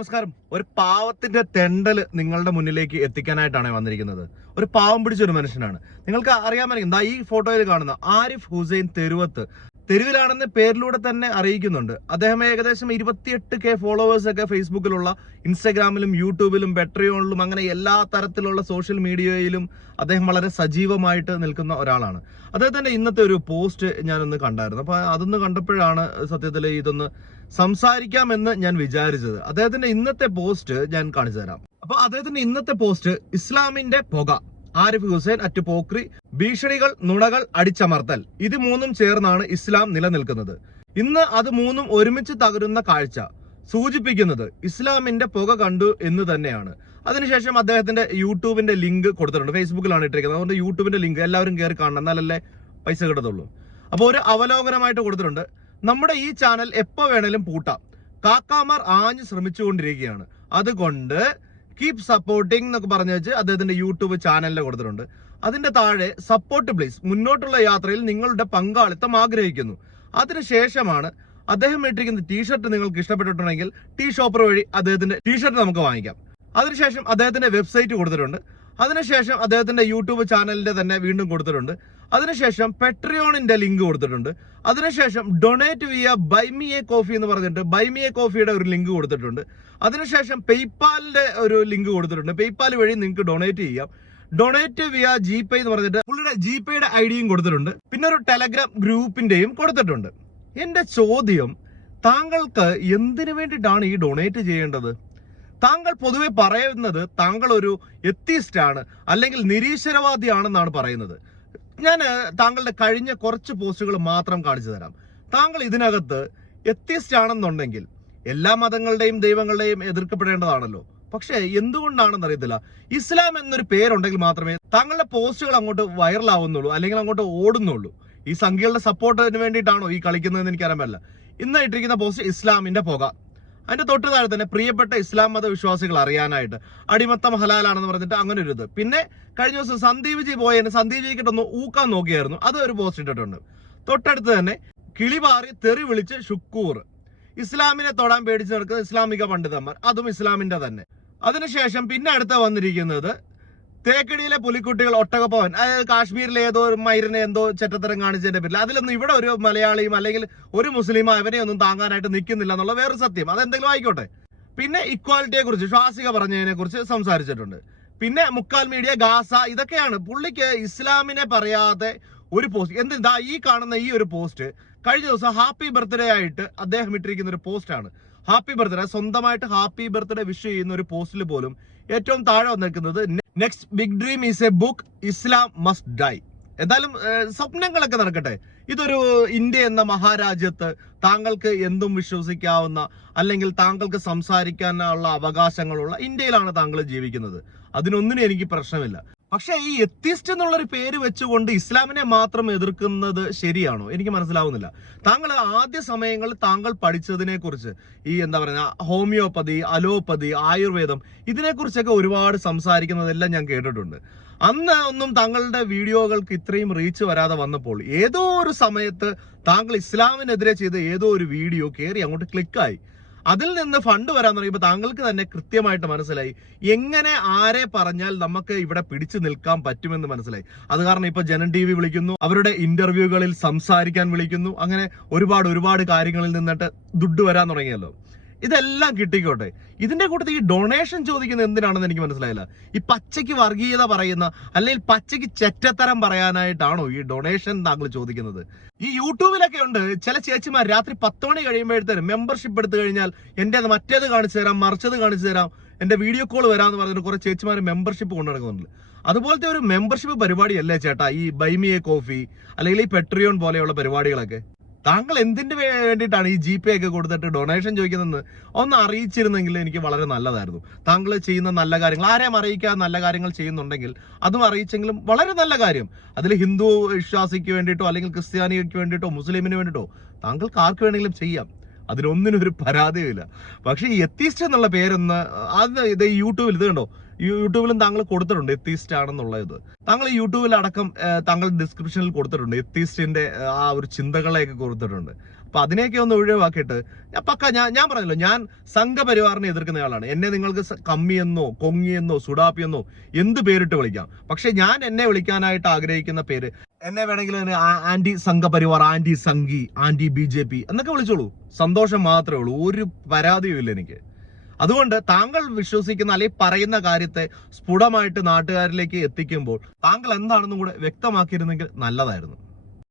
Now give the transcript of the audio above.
നമസ്കാരം. ഒരു പാവത്തിന്റെ തെണ്ടൽ നിങ്ങളുടെ മുന്നിലേക്ക് എത്തിക്കാനായിട്ടാണ് വന്നിരിക്കുന്നത്. ഒരു പാവം പിടിച്ച ഒരു മനുഷ്യനാണ്. നിങ്ങൾക്ക് അറിയാമായിരിക്കും എന്താ ഈ ഫോട്ടോയിൽ കാണുന്ന ആരിഫ് ഹുസൈൻ തെരുവത്ത്. തെരുവിലാണെന്ന് പേരിലൂടെ തന്നെ അറിയിക്കുന്നുണ്ട്. അദ്ദേഹം ഏകദേശം ഇരുപത്തിയെട്ട് കെ ഫോളോവേഴ്സ് ഒക്കെ ഫേസ്ബുക്കിലുള്ള ഇൻസ്റ്റാഗ്രാമിലും യൂട്യൂബിലും ബെട്രിയോണിലും അങ്ങനെ എല്ലാ തരത്തിലുള്ള സോഷ്യൽ മീഡിയയിലും അദ്ദേഹം വളരെ സജീവമായിട്ട് നിൽക്കുന്ന ഒരാളാണ്. അദ്ദേഹത്തിന്റെ ഇന്നത്തെ ഒരു പോസ്റ്റ് ഞാനൊന്ന് കണ്ടായിരുന്നു. അപ്പൊ അതൊന്ന് കണ്ടപ്പോഴാണ് സത്യത്തിൽ ഇതൊന്ന് സംസാരിക്കാമെന്ന് ഞാൻ വിചാരിച്ചത്. അദ്ദേഹത്തിന്റെ ഇന്നത്തെ പോസ്റ്റ് ഞാൻ കാണിച്ചു തരാം. അപ്പൊ അദ്ദേഹത്തിന്റെ ഇന്നത്തെ പോസ്റ്റ് ഇസ്ലാമിന്റെ പുക. ആരിഫ് ഹുസൈൻ അറ്റ് പോക്രി ഭീഷണികൾ നുണകൾ അടിച്ചമർത്തൽ. ഇത് മൂന്നും ചേർന്നാണ് ഇസ്ലാം നിലനിൽക്കുന്നത്. ഇന്ന് അത് മൂന്നും ഒരുമിച്ച് തകരുന്ന കാഴ്ച സൂചിപ്പിക്കുന്നത് ഇസ്ലാമിന്റെ പുക കണ്ടു എന്ന് തന്നെയാണ്. അതിനുശേഷം അദ്ദേഹത്തിന്റെ യൂട്യൂബിന്റെ ലിങ്ക് കൊടുത്തിട്ടുണ്ട്. ഫേസ്ബുക്കിലാണ് ഇട്ടിരിക്കുന്നത്. അതുകൊണ്ട് യൂട്യൂബിന്റെ ലിങ്ക് എല്ലാവരും കയറി കാണണം. എന്നാലല്ലേ പൈസ കിട്ടത്തുള്ളൂ. അപ്പോൾ ഒരു അവലോകനമായിട്ട് കൊടുത്തിട്ടുണ്ട്. നമ്മുടെ ഈ ചാനൽ എപ്പോ വേണേലും പൂട്ടാം. കാക്കാമാർ ആഞ്ഞ് ശ്രമിച്ചുകൊണ്ടിരിക്കുകയാണ്. അതുകൊണ്ട് കീപ് സപ്പോർട്ടിംഗ് എന്നൊക്കെ പറഞ്ഞു വെച്ച് അദ്ദേഹത്തിന്റെ യൂട്യൂബ് ചാനലിൽ കൊടുത്തിട്ടുണ്ട്. അതിന്റെ താഴെ സപ്പോർട്ട് പ്ലീസ് മുന്നോട്ടുള്ള യാത്രയിൽ നിങ്ങളുടെ പങ്കാളിത്തം ആഗ്രഹിക്കുന്നു. അതിനുശേഷമാണ് അദ്ദേഹം ഇട്ടിരിക്കുന്ന ടീഷർട്ട് നിങ്ങൾക്ക് ഇഷ്ടപ്പെട്ടിട്ടുണ്ടെങ്കിൽ ടീ ഷോപ്പർ വഴി അദ്ദേഹത്തിന്റെ ടീഷർട്ട് നമുക്ക് വാങ്ങിക്കാം. അതിനുശേഷം അദ്ദേഹത്തിന്റെ വെബ്സൈറ്റ് കൊടുത്തിട്ടുണ്ട്. അതിനുശേഷം അദ്ദേഹത്തിന്റെ യൂട്യൂബ് ചാനലിന്റെ തന്നെ വീണ്ടും കൊടുത്തിട്ടുണ്ട്. അതിനുശേഷം പെട്രിയോണിന്റെ ലിങ്ക് കൊടുത്തിട്ടുണ്ട്. അതിനുശേഷം ഡൊണേറ്റ് വിയ ബൈമിയെ കോഫി എന്ന് പറഞ്ഞിട്ട് ബൈമിയെ കോഫിയുടെ ഒരു ലിങ്ക് കൊടുത്തിട്ടുണ്ട്. അതിനുശേഷം പേയ്പാലിന്റെ ഒരു ലിങ്ക് കൊടുത്തിട്ടുണ്ട്. പേയ്പാൽ വഴി നിങ്ങൾക്ക് ഡൊണേറ്റ് ചെയ്യാം. ഡൊണേറ്റ് വിയ ജി പേ എന്ന് പറഞ്ഞിട്ട് പുള്ളിയുടെ ജി പേയുടെ ഐ ഡിയും കൊടുത്തിട്ടുണ്ട്. പിന്നെ ഒരു ടെലഗ്രാം ഗ്രൂപ്പിന്റെയും കൊടുത്തിട്ടുണ്ട്. എന്റെ ചോദ്യം താങ്കൾക്ക് എന്തിനു വേണ്ടിയിട്ടാണ് ഈ ഡൊണേറ്റ് ചെയ്യേണ്ടത്? താങ്കൾ പൊതുവെ പറയുന്നത് താങ്കൾ ഒരു എത്തിസ്റ്റ് ആണ് അല്ലെങ്കിൽ നിരീശ്വരവാദിയാണെന്നാണ് പറയുന്നത്. ഞാൻ താങ്കളുടെ കഴിഞ്ഞ കുറച്ച് പോസ്റ്റുകൾ മാത്രം കാണിച്ചു തരാം. താങ്കൾ ഇതിനകത്ത് എത്തിസ്റ്റ് ആണെന്നുണ്ടെങ്കിൽ എല്ലാ മതങ്ങളുടെയും ദൈവങ്ങളുടെയും എതിർക്കപ്പെടേണ്ടതാണല്ലോ. പക്ഷേ എന്തുകൊണ്ടാണെന്ന് അറിയത്തില്ല ഇസ്ലാം എന്നൊരു പേരുണ്ടെങ്കിൽ മാത്രമേ താങ്കളുടെ പോസ്റ്റുകൾ അങ്ങോട്ട് വൈറലാവുന്നുള്ളൂ അല്ലെങ്കിൽ അങ്ങോട്ട് ഓടുന്നുള്ളൂ. ഈ സംഖ്യകളുടെ സപ്പോർട്ടിന് വേണ്ടിയിട്ടാണോ ഈ കളിക്കുന്നതെന്ന് എനിക്കറിയാൻ പറ്റില്ല. ഇന്ന് ഇട്ടിരിക്കുന്ന പോസ്റ്റ് ഇസ്ലാമിന്റെ പുക. അതിന്റെ തൊട്ട് താഴെ തന്നെ പ്രിയപ്പെട്ട ഇസ്ലാം മത വിശ്വാസികൾ അറിയാനായിട്ട് അടിമത്തം ഹലാലാണെന്ന് പറഞ്ഞിട്ട് അങ്ങനെ ഒരു ഇത്. പിന്നെ കഴിഞ്ഞ ദിവസം സന്ദീപ് ജി പോയതിന് സന്ദീപ് ജിക്കിട്ടൊന്ന് ഊക്കാൻ നോക്കിയായിരുന്നു. അത് ഒരു പോസ്റ്റ് ഇട്ടിട്ടുണ്ട്. തൊട്ടടുത്ത് തന്നെ കിളിപാറി തെറി വിളിച്ച് ഷുക്കൂർ. ഇസ്ലാമിനെ തൊടാൻ പേടിച്ച് നടക്കുന്ന ഇസ്ലാമിക പണ്ഡിതന്മാർ. അതും ഇസ്ലാമിന്റെ തന്നെ. അതിനുശേഷം പിന്നെ അടുത്ത വന്നിരിക്കുന്നത് തേക്കടിയിലെ പുലിക്കുട്ടികൾ ഒട്ടകപ്പവൻ അതായത് കാശ്മീരിലെ ഏതോ ഒരു മൈരനെ എന്തോ ചെറ്റത്തരം കാണിച്ചതിന്റെ പേരിൽ. അതിലൊന്നും ഇവിടെ ഒരു മലയാളിയും അല്ലെങ്കിൽ ഒരു മുസ്ലിമോ അവനെ ഒന്നും താങ്ങാനായിട്ട് നിൽക്കുന്നില്ല എന്നുള്ള വേറെ സത്യം. അതെന്തെങ്കിലും ആയിക്കോട്ടെ. പിന്നെ ഇക്വാലിറ്റിയെ കുറിച്ച് ശ്വാസിക പറഞ്ഞതിനെ കുറിച്ച് സംസാരിച്ചിട്ടുണ്ട്. പിന്നെ മുക്കാൽ മീഡിയ ഗാസ ഇതൊക്കെയാണ് പുള്ളിക്ക് ഇസ്ലാമിനെ പറയാതെ ഒരു പോസ്റ്റ് എന്ത് ദാ ഈ കാണുന്ന ഈ ഒരു പോസ്റ്റ് കഴിഞ്ഞ ദിവസം ഹാപ്പി ബർത്ത്ഡേ ആയിട്ട് അദ്ദേഹം ഇട്ടിരിക്കുന്ന ഒരു പോസ്റ്റാണ് ഹാപ്പി ബർത്ത്ഡേ സ്വന്തമായിട്ട് ഹാപ്പി ബർത്ത്ഡേ വിഷ് ചെയ്യുന്ന ഒരു പോസ്റ്റിൽ പോലും ഏറ്റവും താഴെ വന്നിരിക്കുന്നത് next big dream is a book Islam must die എന്തായാലും സ്വപ്നങ്ങളൊക്കെ നടക്കട്ടെ. ഇതൊരു ഇന്ത്യ എന്ന മഹാരാജ്യത്ത് താങ്കൾക്ക് എന്തും വിശ്വസിക്കാവുന്ന അല്ലെങ്കിൽ താങ്കൾക്ക് സംസാരിക്കാനുള്ള അവകാശങ്ങളുള്ള ഇന്ത്യയിലാണ് താങ്കൾ ജീവിക്കുന്നത്. അതിനൊന്നിനും എനിക്ക് പ്രശ്നമില്ല. പക്ഷേ ഈ എത്തിസ്റ്റ് എന്നുള്ളൊരു പേര് വെച്ചുകൊണ്ട് ഇസ്ലാമിനെ മാത്രം എതിർക്കുന്നത് ശരിയാണോ? എനിക്ക് മനസ്സിലാവുന്നില്ല. താങ്കൾ ആദ്യ സമയങ്ങളിൽ താങ്കൾ പഠിച്ചതിനെ കുറിച്ച് ഈ എന്താ പറയുക ഹോമിയോപ്പതി അലോപ്പതി ആയുർവേദം ഇതിനെക്കുറിച്ചൊക്കെ ഒരുപാട് സംസാരിക്കുന്നതെല്ലാം ഞാൻ കേട്ടിട്ടുണ്ട്. അന്ന് ഒന്നും താങ്കളുടെ വീഡിയോകൾക്ക് ഇത്രയും റീച്ച് വരാതെ വന്നപ്പോൾ ഏതോ ഒരു സമയത്ത് താങ്കൾ ഇസ്ലാമിനെതിരെ ചെയ്ത ഏതോ ഒരു വീഡിയോ കയറി അങ്ങോട്ട് ക്ലിക്കായി. അതിൽ നിന്ന് ഫണ്ട് വരാൻ തുടങ്ങിയപ്പോൾ താങ്കൾക്ക് തന്നെ കൃത്യമായിട്ട് മനസ്സിലായി. എങ്ങനെ ആരെ പറഞ്ഞാൽ നമുക്ക് ഇവിടെ പിടിച്ചു നിൽക്കാൻ പറ്റുമെന്ന് മനസ്സിലായി. അത് കാരണം ഇപ്പൊ ജനൻ ടി വി വിളിക്കുന്നു അവരുടെ ഇന്റർവ്യൂകളിൽ സംസാരിക്കാൻ വിളിക്കുന്നു അങ്ങനെ ഒരുപാട് ഒരുപാട് കാര്യങ്ങളിൽ നിന്നിട്ട് ദുഡ് വരാൻ തുടങ്ങിയല്ലോ. ഇതെല്ലാം കിട്ടിക്കോട്ടെ. ഇതിന്റെ കൂട്ടത്തിൽ ഈ ഡൊണേഷൻ ചോദിക്കുന്നത് എന്തിനാണെന്ന് എനിക്ക് മനസ്സിലായില്ല. ഈ പച്ചയ്ക്ക് വർഗീയത പറയുന്ന അല്ലെങ്കിൽ പച്ചയ്ക്ക് ചെറ്റത്തരം പറയാനായിട്ടാണോ ഈ ഡൊണേഷൻ താങ്കൾ ചോദിക്കുന്നത്? ഈ യൂട്യൂബിലൊക്കെ ഉണ്ട് ചില ചേച്ചിമാർ രാത്രി പത്ത് മണി കഴിയുമ്പോഴത്തേനും മെമ്പർഷിപ്പ് എടുത്തു കഴിഞ്ഞാൽ എന്റെ മറ്റേത് കാണിച്ചു തരാം മറിച്ചത് കാണിച്ചു തരാം എന്റെ വീഡിയോ കോൾ വരാമെന്ന് പറഞ്ഞിട്ട് കുറെ ചേച്ചിമാർ മെമ്പർഷിപ്പ് കൊണ്ടു നടക്കുന്നുണ്ട്. അതുപോലത്തെ ഒരു മെമ്പർഷിപ്പ് പരിപാടിയല്ലേ ചേട്ടാ ഈ ബൈമിയെ കോഫി അല്ലെങ്കിൽ ഈ പെട്രിയോൺ പോലെയുള്ള പരിപാടികളൊക്കെ? താങ്കൾ എന്തിന്റെ വേണ്ടിയിട്ടാണ് ഈ ജി പേ ഒക്കെ കൊടുത്തിട്ട് ഡൊണേഷൻ ചോദിക്കുന്നതെന്ന് ഒന്ന് അറിയിച്ചിരുന്നെങ്കിൽ എനിക്ക് വളരെ നല്ലതായിരുന്നു. താങ്കൾ ചെയ്യുന്ന നല്ല കാര്യങ്ങൾ ആരെയും അറിയിക്കാൻ നല്ല കാര്യങ്ങൾ ചെയ്യുന്നുണ്ടെങ്കിൽ അതും അറിയിച്ചെങ്കിലും വളരെ നല്ല കാര്യം. അതിൽ ഹിന്ദു വിശ്വാസിക്ക് വേണ്ടിയിട്ടോ അല്ലെങ്കിൽ ക്രിസ്ത്യാനിക്ക് വേണ്ടിയിട്ടോ മുസ്ലിമിന് വേണ്ടിയിട്ടോ താങ്കൾക്ക് ആർക്ക് വേണമെങ്കിലും ചെയ്യാം. അതിനൊന്നിനും ഒരു പരാതിയുമില്ല. പക്ഷേ ഈ എത്തീസ്റ്റ് എന്നുള്ള പേരൊന്ന് അത് ഇത് യൂട്യൂബിൽ ഇത് കണ്ടോ? യൂട്യൂബിലും താങ്കൾ കൊടുത്തിട്ടുണ്ട് എത്തീസ്റ്റ് ആണെന്നുള്ള ഇത് താങ്കൾ യൂട്യൂബിൽ അടക്കം താങ്കൾ ഡിസ്ക്രിപ്ഷനിൽ കൊടുത്തിട്ടുണ്ട് എത്തീസ്റ്റിന്റെ ആ ഒരു ചിന്തകളെയൊക്കെ കൊടുത്തിട്ടുണ്ട്. അപ്പൊ അതിനെയൊക്കെ ഒന്ന് ഒഴിവാക്കിയിട്ട് ഞാൻ പക്ക ഞാൻ ഞാൻ പറഞ്ഞല്ലോ ഞാൻ സംഘപരിവാറിനെ എതിർക്കുന്ന ആളാണ്. എന്നെ നിങ്ങൾക്ക് കമ്മിയെന്നോ കൊങ്ങിയെന്നോ സുഡാപ്പിയെന്നോ എന്ത് പേരിട്ട് വിളിക്കാം. പക്ഷെ ഞാൻ എന്നെ വിളിക്കാനായിട്ട് ആഗ്രഹിക്കുന്ന പേര് എന്നെ വേണമെങ്കിൽ anti Sangh Parivar anti Sanghi anti B J P എന്നൊക്കെ വിളിച്ചോളൂ. സന്തോഷം മാത്രമേ ഉള്ളൂ. ഒരു പരാതിയും ഇല്ല എനിക്ക്. അതുകൊണ്ട് താങ്കൾ വിശ്വസിക്കുന്ന അല്ലെങ്കിൽ പറയുന്ന കാര്യത്തെ സ്ഫുടമായിട്ട് നാട്ടുകാരിലേക്ക് എത്തിക്കുമ്പോൾ താങ്കൾ എന്താണെന്നും കൂടെ വ്യക്തമാക്കിയിരുന്നെങ്കിൽ നല്ലതായിരുന്നു.